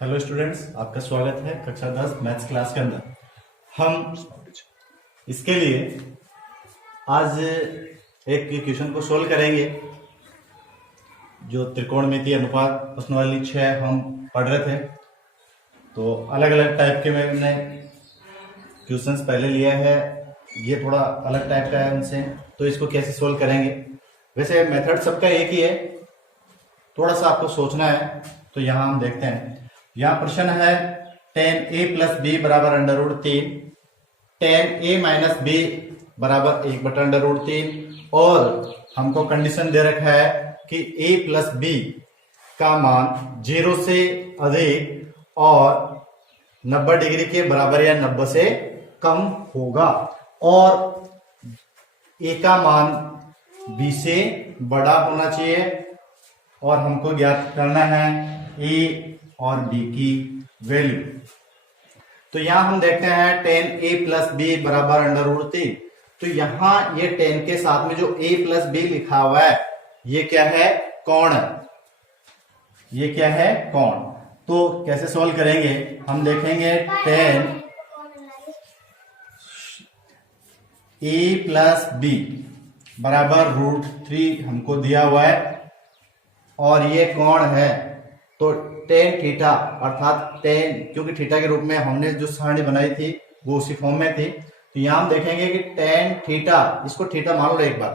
Hello students, आपका स्वागत है कक्षा 10 मैथ्स क्लास के अंदर। हम इसके लिए आज एक क्वेश्चन को सोल्व करेंगे। जो त्रिकोणमितीय अनुपात प्रश्नावली 6 हम पढ़ रहे थे, तो अलग अलग टाइप के मैंने क्वेश्चंस पहले लिया है। ये थोड़ा अलग टाइप का है उनसे, तो इसको कैसे सोल्व करेंगे। वैसे मेथड सबका एक ही है, थोड़ा सा आपको सोचना है। तो यहाँ हम देखते हैं, यहाँ प्रश्न है tan a प्लस बी बराबर under root 3, tan a minus B बराबर 1/√3 और हमको कंडीशन दे रखा है कि a प्लस बी का मान 0 से अधिक और 90 डिग्री के बराबर या 90 से कम होगा और a का मान b से बड़ा होना चाहिए और हमको ज्ञात करना है a और b की वैल्यू। तो यहां हम देखते हैं tan a प्लस बी बराबर अंडर रूट 3। तो यहां ये tan के साथ में जो a प्लस बी लिखा हुआ है, ये क्या है? कोण। ये क्या है? कोण। तो कैसे सॉल्व करेंगे, हम देखेंगे tan a प्लस बी बराबर √3 हमको दिया हुआ है और ये कोण है। तो tan थीटा अर्थात tan, क्योंकि थीटा के रूप में हमने जो सारणी बनाई थी वो उसी फॉर्म में थी। तो यहां हम देखेंगे कि tan थीटा, इसको थीटा मान लो एक बार,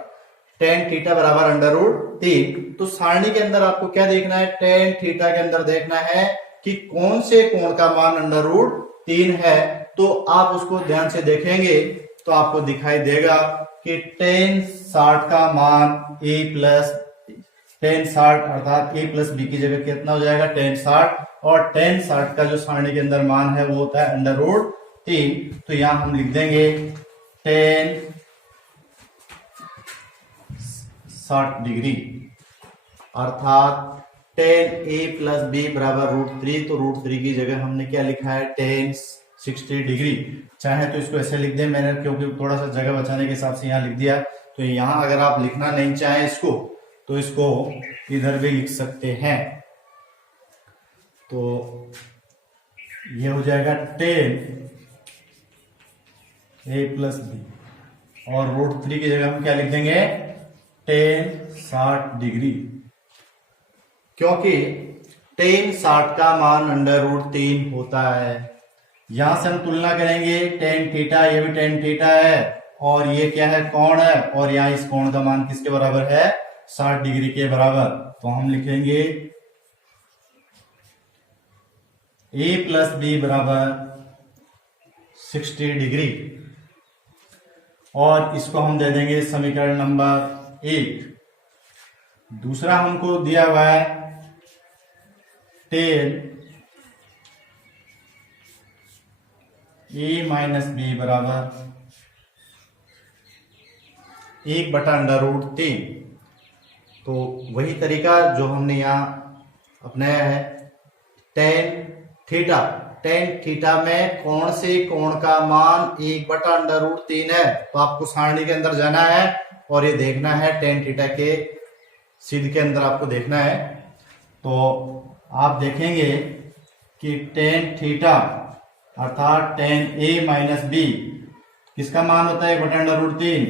tan थीटा बराबर अंडर रूट 3। तो सारणी के अंदर आपको क्या देखना है? tan थीटा के अंदर देखना है कि कौन से कोण का मान अंडर रूट 3 है। तो आप उसको ध्यान से देखेंगे तो आपको दिखाई देगा कि tan 60 का मान a प्लस tan 60 अर्थात a प्लस बी की जगह कितना हो जाएगा? tan 60। और tan 60 का जो सारणी के अंदर मान है वो होता है अंडर रूट 3। तो यहां हम लिख देंगे tan 60 डिग्री अर्थात tan a प्लस बी बराबर √3। तो √3 की जगह हमने क्या लिखा है? tan 60 degree. चाहे तो इसको ऐसे लिख दें, मैंने क्योंकि थोड़ा सा जगह बचाने के हिसाब से यहाँ लिख दिया। तो यहाँ अगर आप लिखना नहीं चाहें इसको, तो इसको इधर भी लिख सकते हैं। तो ये हो जाएगा tan a प्लस बी और √3 की जगह हम क्या लिख देंगे? tan 60 डिग्री, क्योंकि tan 60 का मान अंडर रूट 3 होता है। यहां से हम तुलना करेंगे tan थीटा, ये भी tan थीटा है और ये क्या है? कोण है। और यहाँ इस कोण का मान किसके बराबर है? 60 डिग्री के बराबर। तो हम लिखेंगे a प्लस बी बराबर 60 डिग्री और इसको हम दे देंगे समीकरण नंबर 1। दूसरा हमको दिया हुआ है tan a माइनस बी बराबर 1/√3। तो वही तरीका जो हमने यहाँ अपनाया है, tan थीटा में कौन से कोण का मान 1/√3 है। तो आपको सारणी के अंदर जाना है और ये देखना है tan थीटा के सिद्ध के अंदर आपको देखना है। तो आप देखेंगे कि tan थीटा अर्थात tan a माइनस बी किसका मान होता है? 1/√3।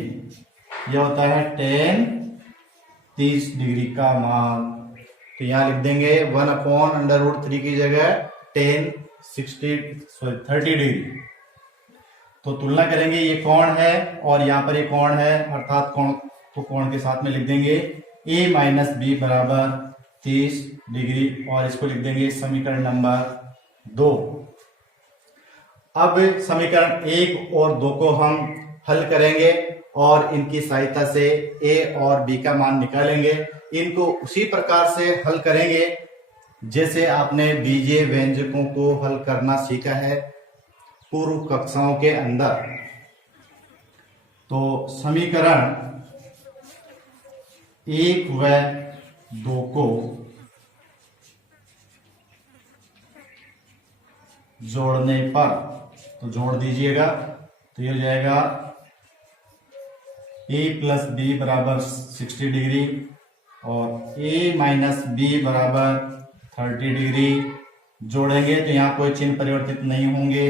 यह होता है tan 30 डिग्री का मान। तो यहां लिख देंगे 1/√3 की जगह tan 30 डिग्री। तो तुलना करेंगे, ये कोण है और यहाँ पर ये कोण है अर्थात कोण, तो कोण के साथ में लिख देंगे a माइनस बी बराबर 30 डिग्री और इसको लिख देंगे समीकरण नंबर 2। अब समीकरण 1 और 2 को हम हल करेंगे और इनकी सहायता से a और b का मान निकालेंगे। इनको उसी प्रकार से हल करेंगे जैसे आपने बीजीय व्यंजकों को हल करना सीखा है पूर्व कक्षाओं के अंदर। तो समीकरण 1 व 2 को जोड़ने पर, तो जोड़ दीजिएगा, तो ये हो जाएगा a प्लस बी बराबर 60 डिग्री और a माइनस बी बराबर 30 डिग्री जोड़ेंगे तो यहाँ कोई चिन्ह परिवर्तित नहीं होंगे।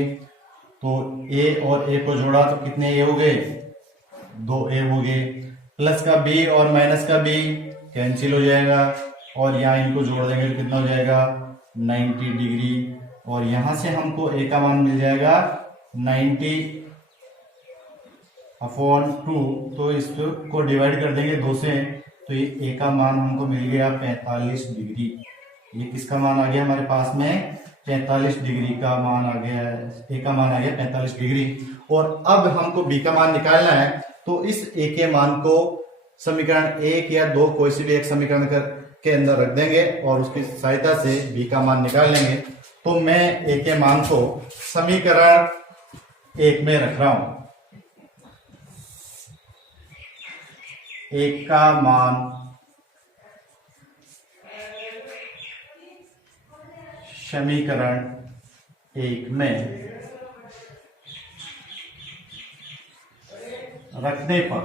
तो ए और ए को जोड़ा तो कितने ए हो गए, 2 ए हो गए। प्लस का बी और माइनस का बी कैंसिल हो जाएगा और यहाँ इनको जोड़ देंगे तो कितना हो जाएगा 90 डिग्री। और यहां से हमको ए का मान मिल जाएगा 90/2। तो इसको डिवाइड कर देंगे 2 से, तो ये ए का मान हमको मिल गया 45 डिग्री। ये किसका मान आ गया हमारे पास में, 45 डिग्री का मान आ गया है, ए का मान आ गया 45 डिग्री। और अब हमको बी का मान निकालना है, तो इस ए के मान को समीकरण 1 या 2 कोई सी भी एक समीकरण के अंदर रख देंगे और उसकी सहायता से बी का मान निकाल लेंगे। तो मैं ए के मान को समीकरण 1 में रख रहा हूं। ए का मान समीकरण 1 में रखने पर,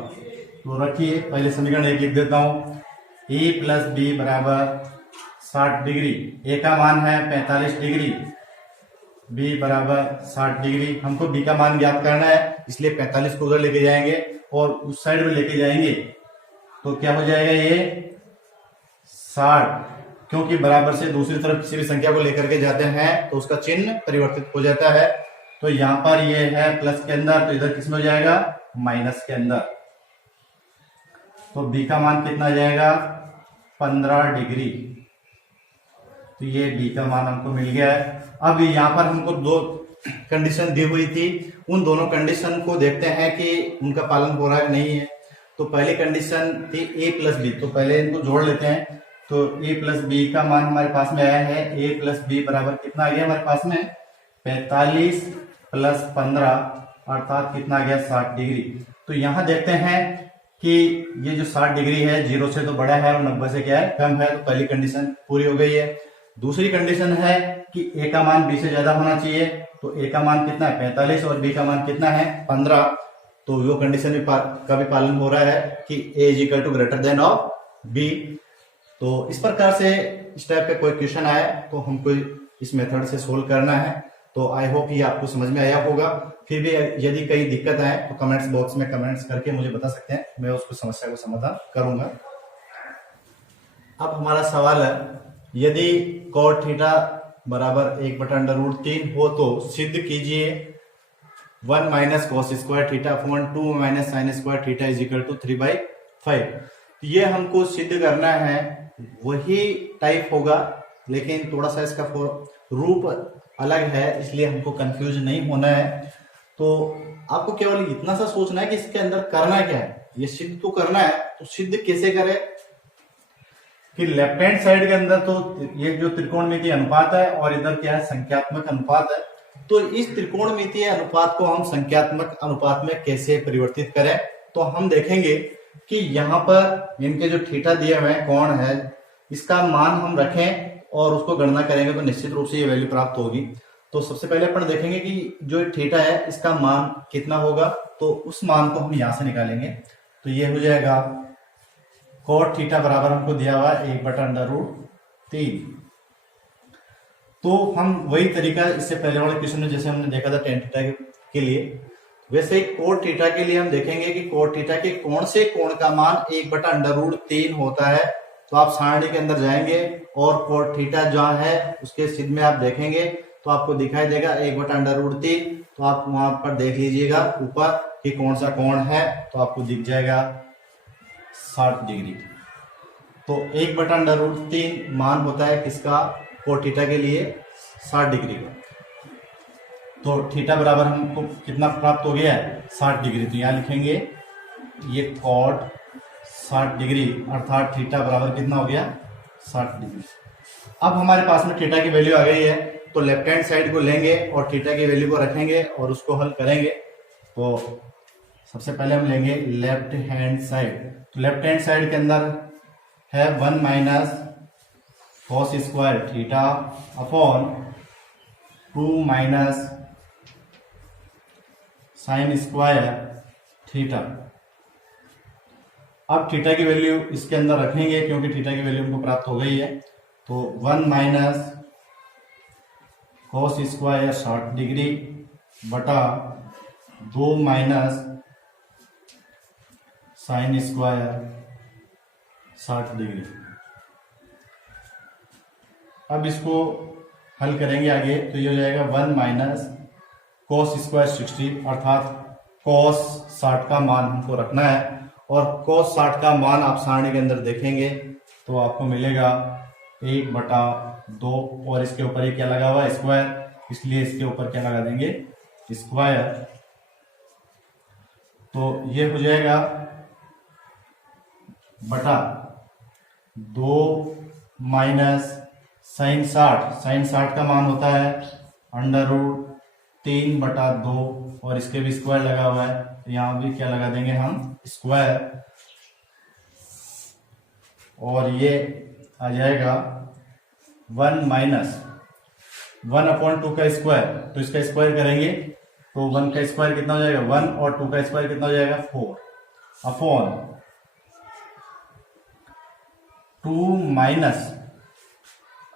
तो रखिए, पहले समीकरण 1 लिख देता हूं। ए प्लस बी बराबर 60 डिग्री। ए का मान है 45 डिग्री, बी बराबर 60 डिग्री। हमको बी का मान ज्ञात करना है, इसलिए 45 को उधर लेके जाएंगे और उस साइड में लेके जाएंगे तो क्या हो जाएगा ये 60, क्योंकि बराबर से दूसरी तरफ किसी भी संख्या को लेकर के जाते हैं तो उसका चिन्ह परिवर्तित हो जाता है। तो यहां पर ये है प्लस के अंदर, तो इधर किसमें हो जाएगा माइनस के अंदर। तो बी का मान कितना आ जाएगा 15 डिग्री। तो ये बी का मान हमको मिल गया है। अब यहाँ पर हमको 2 कंडीशन दी हुई थी, उन दोनों कंडीशन को देखते हैं कि उनका पालन हो रहा है नहीं है। तो पहली कंडीशन थी ए प्लस बी, तो पहले इनको जोड़ लेते हैं। तो ए प्लस बी का मान हमारे पास में आया है, ए प्लस बी बराबर कितना आ गया हमारे पास में 45 प्लस 15 अर्थात कितना आ गया 60 डिग्री। तो यहाँ देखते हैं कि ये जो 60 डिग्री है 0 से तो बड़ा है और 90 से क्या है कम है, तो पहली कंडीशन पूरी हो गई है। दूसरी कंडीशन है कि ए का मान बी से ज्यादा होना चाहिए, तो ए का मान कितना है 45 और बी का मान कितना है 15। तो वो कंडीशन भी का भी पालन हो रहा है कि A is equal to greater than of B. तो इस प्रकार से इस टाइप का कोई क्वेश्चन आए तो हमको इस मेथड से सोल्व करना है। तो आई होप ये आपको समझ में आया होगा। फिर भी यदि कई दिक्कत आए तो कमेंट्स बॉक्स में कमेंट्स करके मुझे बता सकते हैं, मैं उसको समस्या को समाधान करूंगा। अब हमारा सवाल है, यदि cot थीटा बराबर 1/√3 हो तो सिद्ध कीजिए 1 minus cos square theta upon 2 minus sine square theta is equal to 3/5। ये हमको सिद्ध करना है, वही टाइप होगा लेकिन थोड़ा सा इसका रूप अलग है, इसलिए हमको कंफ्यूज नहीं होना है। तो आपको केवल इतना सा सोचना है कि इसके अंदर करना क्या है। ये सिद्ध तो करना है, तो सिद्ध कैसे करें कि लेफ्ट हैंड साइड के अंदर तो ये जो त्रिकोणमितीय अनुपात है और इधर क्या है संख्यात्मक अनुपात है। तो इस त्रिकोणमितीय अनुपात को हम संख्यात्मक अनुपात में कैसे परिवर्तित करें, तो हम देखेंगे कि यहाँ पर इनके जो थीटा दिए हुए हैं कोण है, इसका मान हम रखें और उसको गणना करेंगे तो निश्चित रूप से ये वैल्यू प्राप्त होगी। तो सबसे पहले अपन देखेंगे कि जो थीटा है इसका मान कितना होगा, तो उस मान को हम यहां से निकालेंगे। तो ये हो जाएगा cot थीटा बराबर हमको दिया हुआ 1/√3। तो हम वही तरीका इससे पहले वाले क्वेश्चन में जैसे हमने देखा था tan थीटा के लिए, वैसे ही cot थीटा के लिए हम देखेंगे कि cot थीटा के कोण से कोण का मान 1/√3 होता है। तो आप सारणी के अंदर जाएंगे और cot थीटा जहां है उसके सिद्ध में आप देखेंगे तो आपको दिखाई देगा 1/√3। तो आप वहां पर देख लीजिएगा ऊपर कि कौन सा कोण है, तो आपको दिख जाएगा 60 डिग्री। तो 1/√3 मान होता है किसका, cot थीटा के लिए 60 डिग्री का। तो थीटा बराबर हमको कितना प्राप्त हो गया है 60 डिग्री। तो यहाँ लिखेंगे ये cot 60 डिग्री अर्थात थीटा बराबर कितना हो गया 60 डिग्री। अब हमारे पास में थीटा की वैल्यू आ गई है, तो लेफ्ट हैंड साइड को लेंगे और थीटा की वैल्यू को रखेंगे और उसको हल करेंगे। तो सबसे पहले हम लेंगे लेफ्ट हैंड साइड। तो लेफ्ट हैंड साइड के अंदर है 1 minus cos square theta upon 2 minus sine square theta. अब थीटा की वैल्यू इसके अंदर रखेंगे क्योंकि थीटा की वैल्यू हमको प्राप्त हो गई है। तो 1 माइनस कॉस स्क्वायर 60 डिग्री बटा 2 माइनस साइन स्क्वायर 60 डिग्री। अब इसको हल करेंगे आगे तो ये हो जाएगा 1 माइनस कॉस स्क्वायर 60, अर्थात कॉस 60 का मान हमको रखना है और कॉस 60 का मान आप सारणी के अंदर देखेंगे तो आपको मिलेगा 1/2 और इसके ऊपर ये क्या लगा हुआ है स्क्वायर, इसलिए इसके ऊपर क्या लगा देंगे स्क्वायर। तो ये हो जाएगा बटा 2 माइनस साइन 60 का मान होता है √3/2 और इसके भी स्क्वायर लगा हुआ है तो यहां भी क्या लगा देंगे हम स्क्वायर और ये आ जाएगा 1 माइनस 1/2 का स्क्वायर, तो इसका स्क्वायर करेंगे तो 1 का स्क्वायर कितना हो जाएगा 1 और 2 का स्क्वायर कितना हो जाएगा 4 अपॉन 2 माइनस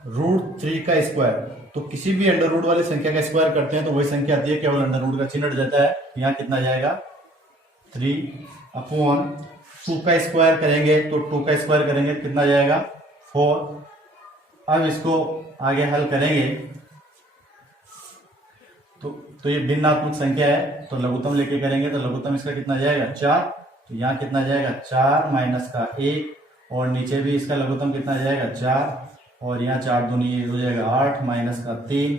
√3 का स्क्वायर। तो किसी भी अंडर रूट वाली संख्या का स्क्वायर करते हैं तो वही संख्या आती है, केवल अंडर रूट का चिन्ह हट जाता है। यहाँ कितना जाएगा 3 अपॉन 2 का स्क्वायर करेंगे तो 2 का स्क्वायर करेंगे कितना जाएगा 4। अब इसको आगे हल करेंगे तो ये भिन्नात्मक संख्या है तो लघुत्तम लेके करेंगे तो लघुत्तम इसका कितना जाएगा 4, तो यहाँ कितना जाएगा 4 माइनस का 1 और नीचे भी इसका लघुत्तम कितना जाएगा 4 और यहाँ 4 दूनी ये हो जाएगा 8 माइनस का 3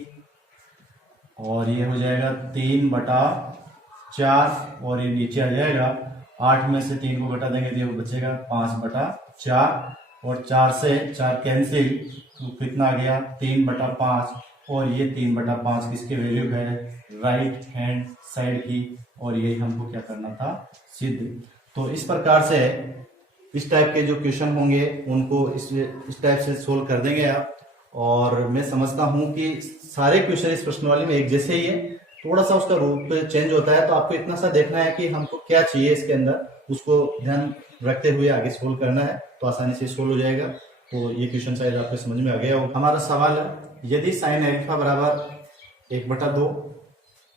और ये हो जाएगा 3/4 और ये नीचे आ जाएगा 8 में से 3 को घटा देंगे तो ये बचेगा 5/4 और 4 से 4 कैंसिल तो कितना आ गया 3/5 और ये 3/5 किसकी वैल्यू है राइट हैंड साइड की और यही हमको क्या करना था सिद्ध। तो इस प्रकार से इस टाइप के जो क्वेश्चन होंगे उनको इस टाइप से सोल्व कर देंगे आप। और मैं समझता हूं कि सारे क्वेश्चन इस प्रश्नवाली में एक जैसे ही है, थोड़ा सा उसका रूप चेंज होता है, तो आपको इतना सा देखना है कि हमको क्या चाहिए इसके अंदर, उसको ध्यान रखते हुए आगे सोल्व करना है तो आसानी से सोल्व हो जाएगा। तो ये क्वेश्चन शायद आपको समझ में आ गया हो। हमारा सवाल है यदि साइन अल्फा बराबर 1/2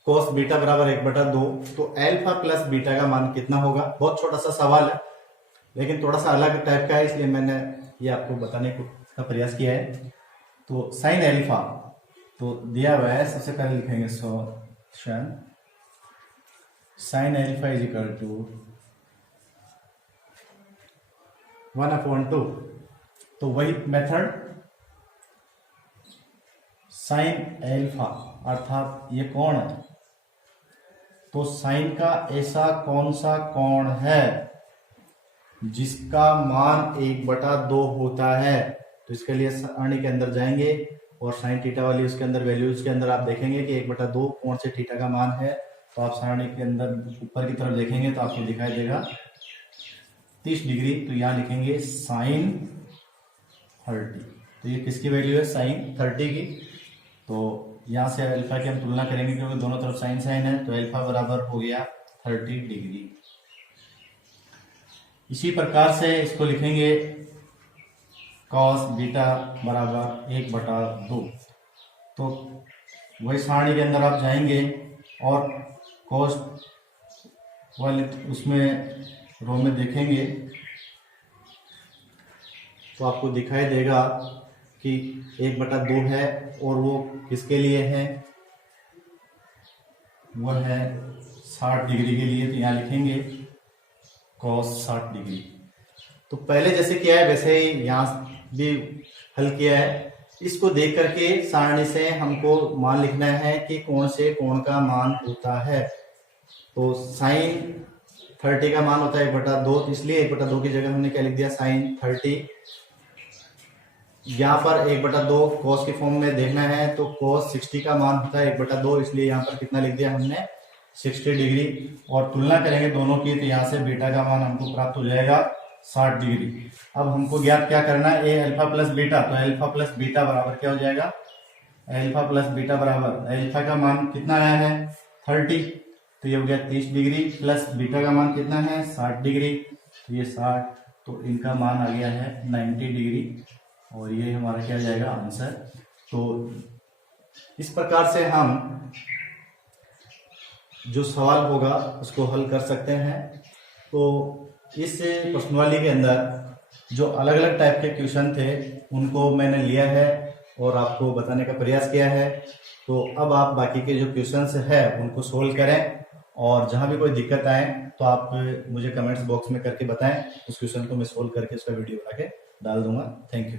कॉस बीटा बराबर 1/2 तो अल्फा प्लस बीटा का मान कितना होगा। बहुत छोटा सा सवाल है लेकिन थोड़ा सा अलग टाइप का है, इसलिए मैंने ये आपको बताने का प्रयास किया है। तो साइन अल्फा तो दिया हुआ है, सबसे पहले लिखेंगे solution sine alpha is equal to 1/2। तो वही मेथड साइन अल्फा अर्थात ये कोण है, तो साइन का ऐसा कौन सा कोण है जिसका मान 1/2 होता है। तो इसके लिए सारणी के अंदर जाएंगे और साइन थीटा वाली उसके अंदर वैल्यूज के अंदर आप देखेंगे कि 1/2 कोण से थीटा का मान है। तो आप सारणी के अंदर ऊपर की तरफ देखेंगे तो आपको दिखाई देगा 30 डिग्री, तो यहाँ लिखेंगे साइन 30। तो ये किसकी वैल्यू है साइन 30 की। तो यहाँ से अल्फा की हम तुलना करेंगे क्योंकि दोनों तरफ साइन साइन है, तो अल्फा बराबर हो गया 30 डिग्री। इसी प्रकार से इसको लिखेंगे कॉस बीटा बराबर 1/2। तो वही सारणी के अंदर आप जाएंगे और कॉस वाले उसमें रो में देखेंगे तो आपको दिखाई देगा कि 1/2 है और वो किसके लिए है, वो है 60 डिग्री के लिए। तो यहाँ लिखेंगे कॉस 60 डिग्री। तो पहले जैसे किया है वैसे ही यहाँ भी हल किया है। इसको देख करके सारणी से हमको मान लिखना है कि कौन से कोण का मान होता है। तो साइन 30 का मान होता है 1/2, इसलिए 1/2 की जगह हमने क्या लिख दिया साइन 30। यहाँ पर 1/2 कॉस की फॉर्म में देखना है तो कॉस 60 का मान होता है 1/2, इसलिए यहाँ पर कितना लिख दिया हमने 60 डिग्री। और तुलना करेंगे दोनों की तो यहाँ से बीटा का मान हमको प्राप्त हो जाएगा 60 डिग्री। अब हमको ज्ञात क्या करना है, ए अल्फा प्लस बीटा, तो अल्फा प्लस बीटा बराबर क्या हो जाएगा, अल्फा प्लस बीटा बराबर अल्फा का मान कितना आया है 30, तो ये हो गया 30 डिग्री प्लस बीटा का मान कितना है 60 डिग्री, तो ये 60, तो इनका मान आ गया है 90 डिग्री और ये हमारा क्या जाएगा आंसर। तो इस प्रकार से हम जो सवाल होगा उसको हल कर सकते हैं। तो इस प्रश्नावली के अंदर जो अलग अलग टाइप के क्वेश्चन थे उनको मैंने लिया है और आपको बताने का प्रयास किया है। तो अब आप बाकी के जो क्वेश्चंस है उनको सोल्व करें, और जहां भी कोई दिक्कत आए तो आप मुझे कमेंट्स बॉक्स में करके बताएं। उस क्वेश्चन को मैं सोल्व करके उसका वीडियो बना के डाल दूंगा। Thank you.